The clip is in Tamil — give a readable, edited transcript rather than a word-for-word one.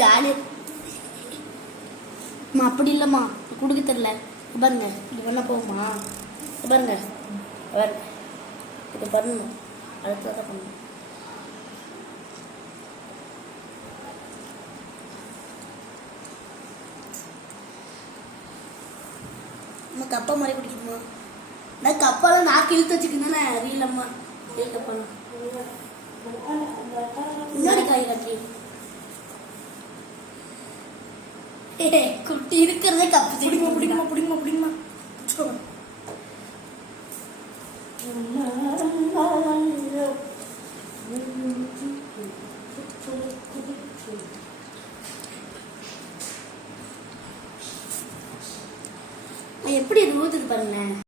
ஜாலியா அப்படி இல்லம்மா குடுக்க தெரியல. பாருங்க இது பண்ண போகுமா? பாருங்க இது பண்ணணும், அடுத்ததான் பண்ணணும். அம்மா கப்பா மாதிரி பிடிக்குமா? நான் கப்பாலாம் நாக்கு இழுத்து வச்சுக்கின்னு அறியலம்மா. கப்பா முன்னாடி காய் காட்சி குட்டி இருக்கிறதே கப்பு பிடிக்குமா பிடிக்குமா பிடிக்குமா பிடிக்குமா பிடிச்சுக்கோங்க. எப்படி இது ஊத்துது பாருங்க.